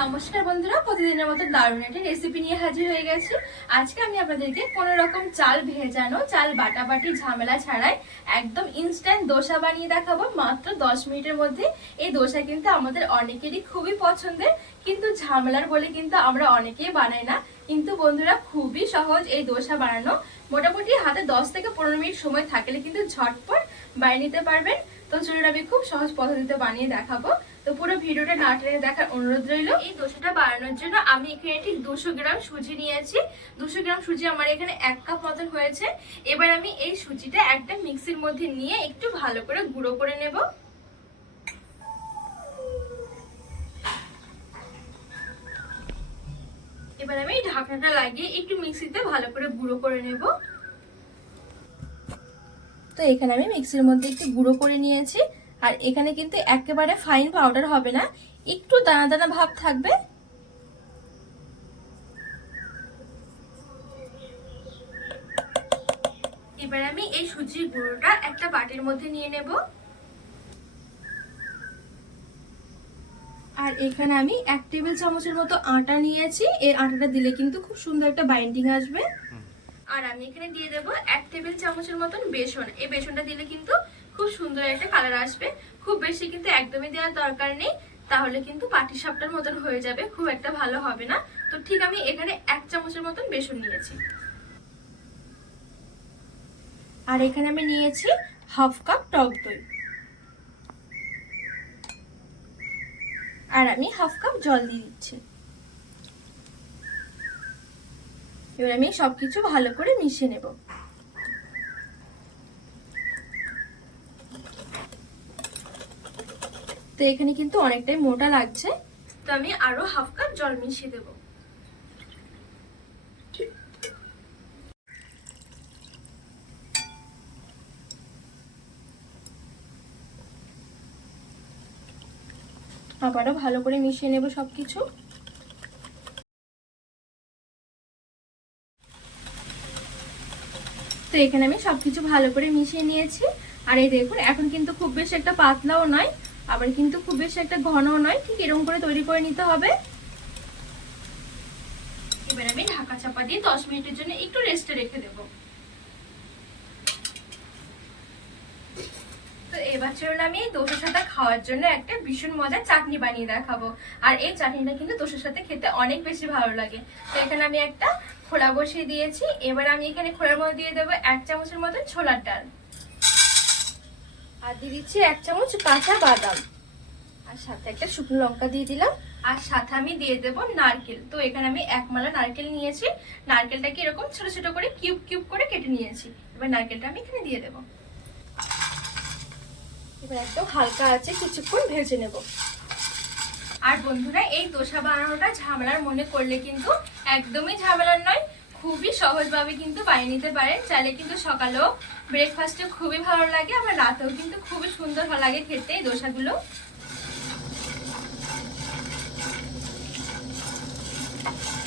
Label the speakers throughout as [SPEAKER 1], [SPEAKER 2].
[SPEAKER 1] নমস্কার বন্ধুরা, প্রতিদিনের মতো দারুণ একটা রেসিপি নিয়ে হাজির হয়ে গেছি। আজকে আমি আপনাদেরকে কোনো রকম চাল ভেজানো, চাল বাটাবাটি, ঝামেলা ছাড়াই একদম ইনস্ট্যান্ট দোসা বানিয়ে দেখাবো। মাত্র দশ মিনিটের মধ্যে এই দোসা কিন্তু আমাদের অনেকেরই খুবই পছন্দের, কিন্তু ঝামেলার বলে কিন্তু আমরা অনেকেই বানাই না। কিন্তু বন্ধুরা, খুবই সহজ এই দোসা বানানো। মোটামুটি হাতে দশ থেকে পনেরো মিনিট সময় থাকলে কিন্তু ঝটপট বানিয়ে নিতে পারবেন। তো চলুন আমি খুব সহজ পদ্ধতিতে বানিয়ে দেখাবো। তো পুরো ভিডিওটা না টেনে দেখার অনুরোধ রইল। এই দোসাটা বাড়ানোর জন্য আমি এখানে ঠিক দুশো গ্রাম সুজি নিয়েছি। দুশো গ্রাম সুজি আমার এখানে এক কাপ মতন হয়েছে। এবার আমি এই সুজিটা একটা মিক্সির মধ্যে নিয়ে একটু ভালো করে গুঁড়ো করে নেব। এবার আমি ঢাকনাটা লাগিয়ে একটু মিক্সিতে ভালো করে গুঁড়ো করে নেব। তো এখানে আমি মিক্সির মধ্যে একটু গুঁড়ো করে নিয়েছি। আর এখানে কিন্তু একেবারে ফাইন পাউডার হবে না। একটু দানা দানা ভাব থাকবে। এবার আমি এই সুজির গুঁড়োটা একটা বাটির মধ্যে নিয়ে নেব। আর এখানে আমি এক টেবিল চামচের মতো আটা নিয়েছি। এই আটাটা দিলে কিন্তু খুব সুন্দর একটা বাইন্ডিং আসবে। আর আমি এখানে দিয়ে দেবো এক টেবিল চামচের মতন বেসন। এই বেসনটা দিলে কিন্তু খুব সুন্দর একটা কালার আসবে। খুব বেশি কিন্তু একদমই দেওয়ার দরকার নেই। তাহলে কিন্তু পাটি সাপটার মতন হয়ে যাবে। খুব একটা ভালো হবে না। তো ঠিক আমি এখানে এক চামচের মতন বেসন নিয়েছি। আর এখানে আমি নিয়েছি হাফ কাপ টক দই। আর আমি হাফ কাপ জল দিয়ে দিচ্ছি। এবার আমি সবকিছু ভালো করে মিশিয়ে নেব। তো এখানে কিন্তু অনেকটাই মোটা লাগছে। তো আমি আরও হাফ কাপ জল মিশিয়ে দেব। আবারও ভালো করে মিশিয়ে নেব সবকিছু। তো এখানে আমি সবকিছু ভালো করে মিশিয়ে নিয়েছি। আর এই দেখুন, এখন কিন্তু খুব বেশি একটা পাতলাও নয়। আবার কিন্তু খুব বেশি একটা ঘন নয়, ঠিক এরকম করে তৈরি করে নিতে হবে। এবার আমি ঢাকা চাপা দিয়ে দশ মিনিটের জন্য একটু রেস্টে রেখে দেবো। এবার চলুন আমি দোসার সাথে খাওয়ার জন্য একটা ভীষণ মজার চাটনি বানিয়ে দেখাবো। আর এই চাটনিটা কিন্তু দোসার সাথে খেতে অনেক বেশি ভালো লাগে। তো এখানে আমি একটা খোলা বসিয়ে দিয়েছি। এবার আমি এখানে খোলার মধ্যে দিয়ে দেবো এক চামচের মতন ছোলার ডাল। আর দিয়ে দিচ্ছি এক চামচ কাঁচা বাদাম। আর সাথে একটা শুকনো লঙ্কা দিয়ে দিলাম। আর সাথে আমি দিয়ে দেব নারকেল। তো এখানে আমি এক মালা নারকেল নিয়েছি। নারকেলটাকে এরকম ছোট ছোট করে কিউব কিউব করে কেটে নিয়েছি। এবার নারকেলটা আমি এখানে দিয়ে দেবো। এবার একদম হালকা আছে কিছুক্ষণ ভেজে নেব। আর বন্ধুরা, এই দোসা বানানোটা ঝামেলার মনে করলে কিন্তু একদমই ঝামেলার নয়। খুবই সহজভাবে কিন্তু বানিয়ে নিতে পারেন। চাইলে কিন্তু সকালেও ব্রেকফাস্টে খুবই ভালো লাগে, আবার রাতেও কিন্তু খুবই সুন্দর ভালো লাগে খেতে এই দোসাগুলো।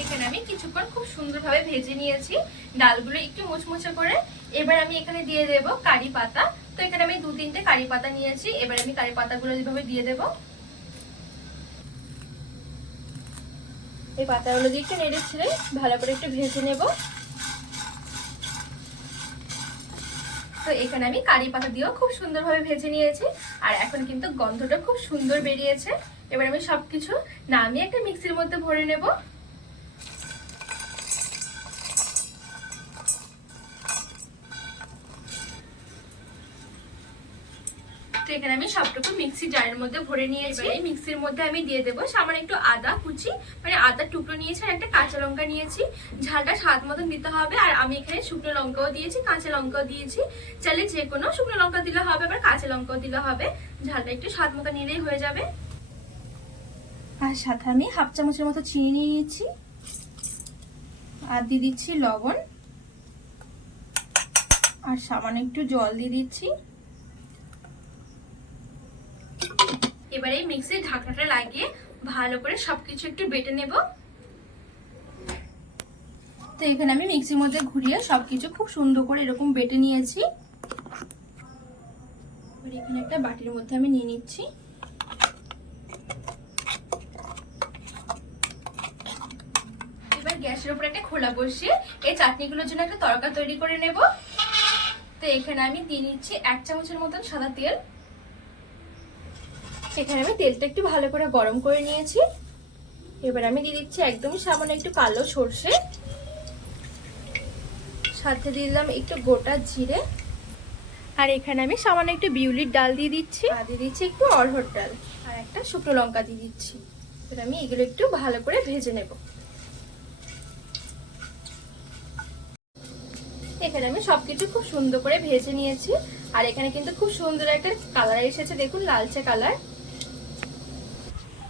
[SPEAKER 1] এখানে আমি কিছুক্ষণ খুব সুন্দরভাবে ভেজে নিয়েছি। ডালগুলো একটু মুচমুচে করে এবার আমি এখানে দিয়ে দেব কারি পাতা। তো এখানে আমি দু তিনটে কারি পাতা নিয়েছি, এবার আমি কারি পাতাগুলো যেভাবে দিয়ে দেব। এই পাতাগুলো দিয়ে একটু নেড়ে ছেড়ে ভালো করে একটু ভেজে নেব। তো এখানে আমি কারি পাতা দিয়েও খুব সুন্দরভাবে ভেজে নিয়েছি, আর এখন কিন্তু গন্ধটা খুব সুন্দর বেরিয়েছে। এবার আমি সবকিছু নামিয়ে একটা মিক্সির মধ্যে ভরে নেব। তো এখানে আমি সবটুকু মিক্সি জারের মধ্যে ভরে নিয়েছি। এই মিক্সির মধ্যে আমি দিয়ে দেবো সামান্য একটু আদা কুচি মানে আদার টুকরো নিয়েছি আর একটা কাঁচা লঙ্কা নিয়েছি। ঝালটা স্বাদ মতন দিতে হবে আর আমি এখানে শুকনো লঙ্কাও দিয়েছি কাঁচা লঙ্কাও দিয়েছি। চাইলে যে কোনো শুকনো লঙ্কা দিলে হবে আবার কাঁচা লঙ্কাও দিলে হবে। ঝালটা একটু স্বাদ মতো নিলেই হয়ে যাবে। আর সাথে আমি হাফ চামচের মতো চিনি নিয়ে নিচ্ছি। আর দিয়ে দিচ্ছি লবণ। আর সামান্য একটু জল দিয়ে দিচ্ছি। এবারে এই মিক্সির ঢাকনাটা লাগিয়ে ভালো করে সবকিছু একটু বেটে নেব। তো এখানে আমি মিক্সির মধ্যে ঘুরিয়ে সবকিছু খুব সুন্দর করে এরকম বেটে নিয়েছি। এখানে একটা বাটির মধ্যে আমি নিয়ে নিচ্ছি। গ্যাসের উপর একটা খোলা বসিয়ে এই চাটনিগুলোর জন্য একটা তরকা তৈরি করে নেব। তো এখানে আমি দিয়ে নিচ্ছি এক চামচের মতন সাদা তেল। এখানে আমি তেলটা একটু ভালো করে গরম করে নিয়েছি। এবার আমি দিয়ে দিচ্ছি একদমই সামান্য একটু কালো সর্ষে। সাথে দিয়ে দিলাম একটু গোটা জিরে। আর এখানে আমি সামান্য একটু বিউলির ডাল দিয়ে দিচ্ছি। আর দিয়ে দিচ্ছি একটু অরহর ডাল। আর একটা শুকনো লঙ্কা দিয়ে দিচ্ছি। এবার আমি এগুলো একটু ভালো করে ভেজে নেব। এখানে আমি সবকিছু খুব সুন্দর করে ভেজে নিয়েছি। আর এখানে কিন্তু খুব সুন্দর একটা কালার এসেছে। দেখুন, লালচে কালার।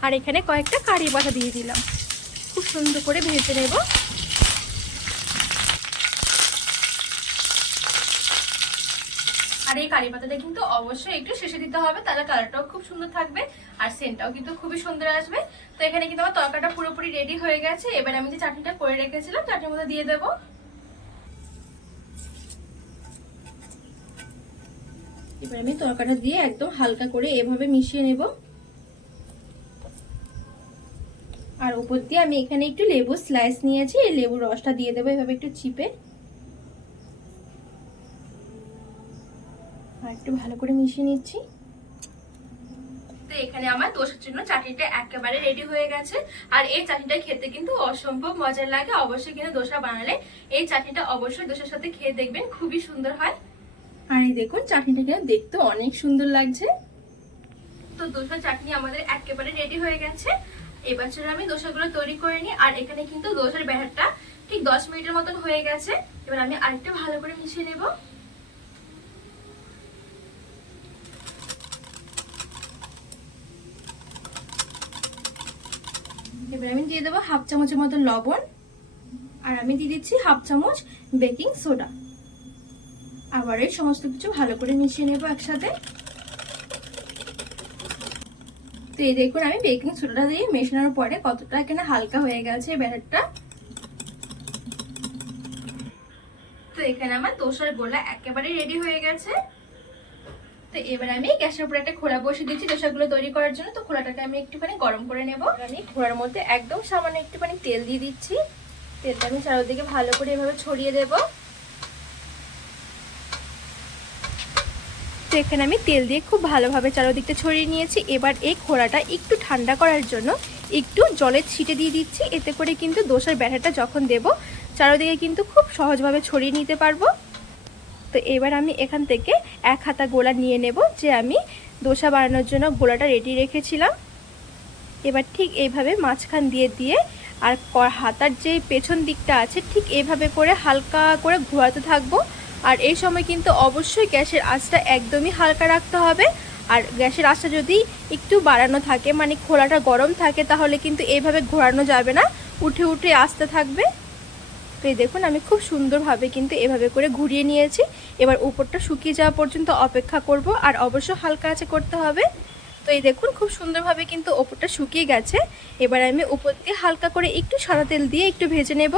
[SPEAKER 1] আর এখানে কয়েকটা কারি পাতা দিয়ে দিলাম। খুব সুন্দর করে ভেজে নেব। আর এই কারি পাতাটা কিন্তু অবশ্যই একটু শেষে দিতে হবে, তাহলে কালারটাও খুব সুন্দর থাকবে আর সেন্টটাও কিন্তু খুবই সুন্দর আসবে। তো এখানে কিন্তু আমার তরকাটা পুরোপুরি রেডি হয়ে গেছে। এবার আমি যে চাটনিটা করে রেখেছিলাম, চাটনির মধ্যে দিয়ে দেবো। এবার আমি তরকাটা দিয়ে একদম হালকা করে এভাবে মিশিয়ে নেব। আর উপর দিয়ে আমি এখানে একটু লেবু স্লাইস নিয়েছি, এই লেবুর রসটা দিয়ে দেবো, এভাবে একটু চিপে। আর একটু ভালো করে মিশিয়ে নিচ্ছি। এখানে আমার দোষের জন্য চাটনিটা একেবারে রেডি হয়ে গেছে। আর এই চাটনিটা খেতে কিন্তু অসম্ভব মজার লাগে। অবশ্যই কিন্তু দোসা বানালে এই চাটনিটা অবশ্যই দোষের সাথে খেয়ে দেখবেন, খুবই সুন্দর হয়। আর এই দেখুন, চাটনিটা কিন্তু দেখতে অনেক সুন্দর লাগছে। তো দোসা চাটনি আমাদের একেবারে রেডি হয়ে গেছে। চলো আমি দোসাগুলো তৈরি করে নিই, আর এখানে কিন্তু দোসার ব্যাটারটা ঠিক দশ মিনিটের মতন হয়ে গেছে। এবার আমি আরেকটা ভালো করে মিশিয়ে নেব। এবার আমি দিয়ে দেবো হাফ চামচের মতন লবণ, আর আমি দিয়ে দিচ্ছি হাফ চামচ বেকিং সোডা। আবার এই সমস্ত কিছু ভালো করে মিশিয়ে নেব একসাথে। তো এই দেখুন, আমি বেকিং সোডাটা দিয়ে মেশানোর পরে কতটা এখানে হালকা হয়ে গেছে ব্যাটারটা। তো এখানে আমার দোসার গোলা একেবারে রেডি হয়ে গেছে। তো এবার আমি গ্যাসের উপরে একটা খোলা বসিয়ে দিচ্ছি দোসাগুলো তৈরি করার জন্য। তো খোলাটাকে আমি একটুখানি গরম করে নেব। আমি খোলার মধ্যে একদম সামান্য একটুখানি তেল দিয়ে দিচ্ছি। তেলটা আমি চারোদিকে ভালো করে এভাবে ছড়িয়ে দেবো। এখানে আমি তেল দিয়ে খুব ভালোভাবে চারোদিকটা ছড়িয়ে নিয়েছি। এবার এই খোড়াটা একটু ঠান্ডা করার জন্য একটু জলের ছিটে দিয়ে দিচ্ছি। এতে করে কিন্তু দোসার ব্যাটারটা যখন দেব, চারোদিকে কিন্তু খুব সহজভাবে ছড়িয়ে নিতে পারব। তো এবার আমি এখান থেকে এক হাতা গোলা নিয়ে নেব, যে আমি দোসা বানানোর জন্য গোলাটা রেডি রেখেছিলাম। এবার ঠিক এইভাবে মাঝখান দিয়ে দিয়ে আর হাতার যে পেছন দিকটা আছে, ঠিক এইভাবে করে হালকা করে ঘোরাতে থাকব। আর এই সময় কিন্তু অবশ্যই গ্যাসের আঁচটা একদমই হালকা রাখতে হবে। আর গ্যাসের আঁচটা যদি একটু বাড়ানো থাকে মানে খোলাটা গরম থাকে, তাহলে কিন্তু এইভাবে ঘোরানো যাবে না। উঠে উঠে আসতে থাকবে। তো এই দেখুন, আমি খুব সুন্দরভাবে কিন্তু এভাবে করে ঘুরিয়ে নিয়েছি। এবার উপরটা শুকিয়ে যাওয়া পর্যন্ত অপেক্ষা করব, আর অবশ্য হালকা আছে করতে হবে। তো এই দেখুন, খুব সুন্দরভাবে কিন্তু ওপরটা শুকিয়ে গেছে। এবার আমি উপর দিয়ে হালকা করে একটু সাদা তেল দিয়ে একটু ভেজে নেব।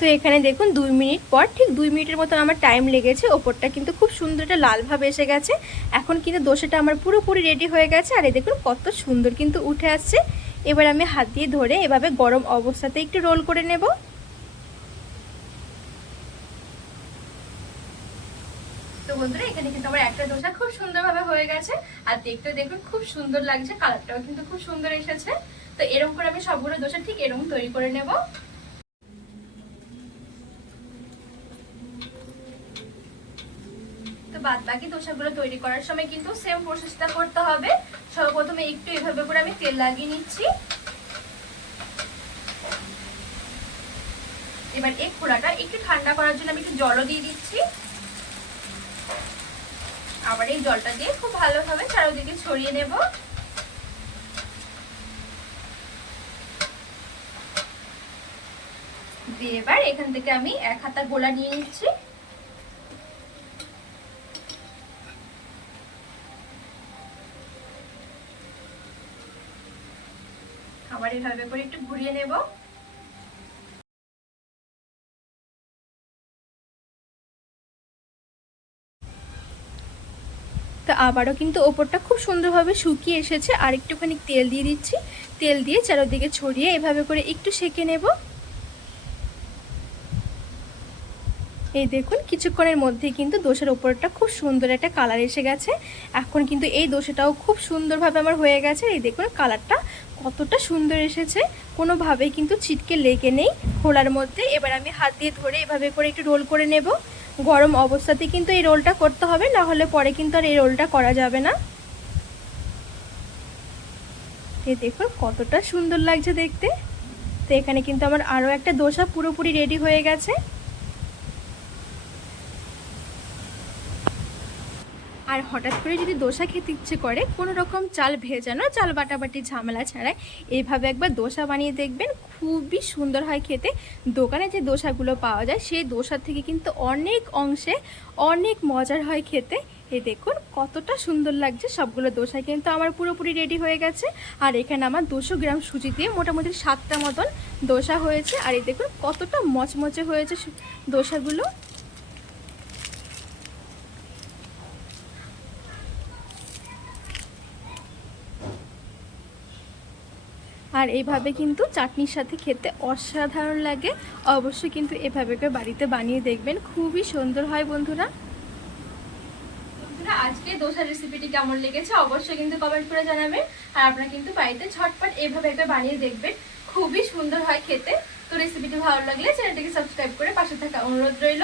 [SPEAKER 1] তো এখানে দেখুন দুই মিনিট পর, ঠিক দুই মিনিটের মতন আমার টাইম লেগেছে। ওপরটা কিন্তু খুব সুন্দর একটা লালভাবে এসে গেছে। এখন কিন্তু দোসাটা আমার পুরোপুরি রেডি হয়ে গেছে। আর এই দেখুন কত সুন্দর কিন্তু উঠে আসছে। এবার আমি হাত দিয়ে ধরে এভাবে গরম অবস্থাতে একটু রোল করে নেব। তো বন্ধুরা, এখানে কিন্তু আমার একটা দোসা খুব সুন্দরভাবে হয়ে গেছে। আর দেখতে দেখুন খুব সুন্দর লাগছে। কালারটাও কিন্তু খুব সুন্দর এসেছে। তো এরকম করে আমি সবগুলো দোসা ঠিক এরকম তৈরি করে নেব। বাদ বাকি দোসাগুলো তৈরি করার সময় কিন্তু সেম প্রসেসটা করতে হবে। সর্বপ্রথমে একটু এভাবে করে আমি তেল লাগিয়ে নিচ্ছি। এবার এই খোলাটা একটু ঠান্ডা করার জন্য আমি একটু জলও দিয়ে দিচ্ছি। আবার এই জলটা দিয়ে খুব ভালোভাবে চারোদিকে ছড়িয়ে নেব। দিয়ে এবার এখান থেকে আমি এক হাতা গোলা নিয়ে নিচ্ছি। আবার এভাবে করে একটু ঘুরিয়ে নেব। আবারও কিন্তু ওপরটা খুব সুন্দরভাবে শুকিয়ে এসেছে। আর একটুখানি তেল দিয়ে দিচ্ছি। তেল দিয়ে চারোদিকে ছড়িয়ে এভাবে করে একটু সেঁকে নেব। এই দেখুন, কিছুক্ষণের মধ্যে কিন্তু দোসার ওপরটা খুব সুন্দর একটা কালার এসে গেছে। এখন কিন্তু এই দোসাটাও খুব সুন্দরভাবে আমার হয়ে গেছে। এই দেখুন, কালারটা কতটা সুন্দর এসেছে, কোনোভাবেই কিন্তু ছিটকে লেগে নেই খোলার মধ্যে। এবার আমি হাত দিয়ে ধরে এভাবে করে একটু রোল করে নেব। গরম অবস্থাতে কিন্তু এই রোলটা করতে হবে, না হলে পরে কিন্তু আর এই রোলটা করা যাবে না। এই দেখুন কতটা সুন্দর লাগছে দেখতে। তো এখানে কিন্তু আমার আরও একটা দোসা পুরোপুরি রেডি হয়ে গেছে। আর হঠাৎ করে যদি দোসা খেতে ইচ্ছে করে, কোনো রকম চাল ভেজানো, চাল বাটাবাটি ঝামেলা ছাড়াই এইভাবে একবার দোসা বানিয়ে দেখবেন, খুবই সুন্দর হয় খেতে। দোকানে যে দোসাগুলো পাওয়া যায়, সেই দোসার থেকে কিন্তু অনেক অংশে অনেক মজার হয় খেতে। এই দেখুন, কতটা সুন্দর লাগছে, সবগুলো দোসা কিন্তু আমার পুরোপুরি রেডি হয়ে গেছে। আর এখানে আমার দুশো গ্রাম সুজি দিয়ে মোটামুটি সাতটা মতন দোসা হয়েছে। আর এই দেখুন, কতটা মচমচে হয়েছে দোসাগুলো। আর এইভাবে কিন্তু চাটনির সাথে খেতে অসাধারণ লাগে। অবশ্যই কিন্তু এভাবে করে বাড়িতে বানিয়ে দেখবেন। খুবই সুন্দর হয় বন্ধুরা। আজকে দোসার রেসিপিটি কেমন লেগেছে অবশ্যই কিন্তু কমেন্ট করে জানাবেন। আর আপনারা কিন্তু বাড়িতে ঝটপট এভাবে একটা বানিয়ে দেখবেন। খুবই সুন্দর হয় খেতে। তো রেসিপিটি ভালো লাগলে চ্যানেলটিকে সাবস্ক্রাইব করে পাশে থাকা অনুরোধ রইল।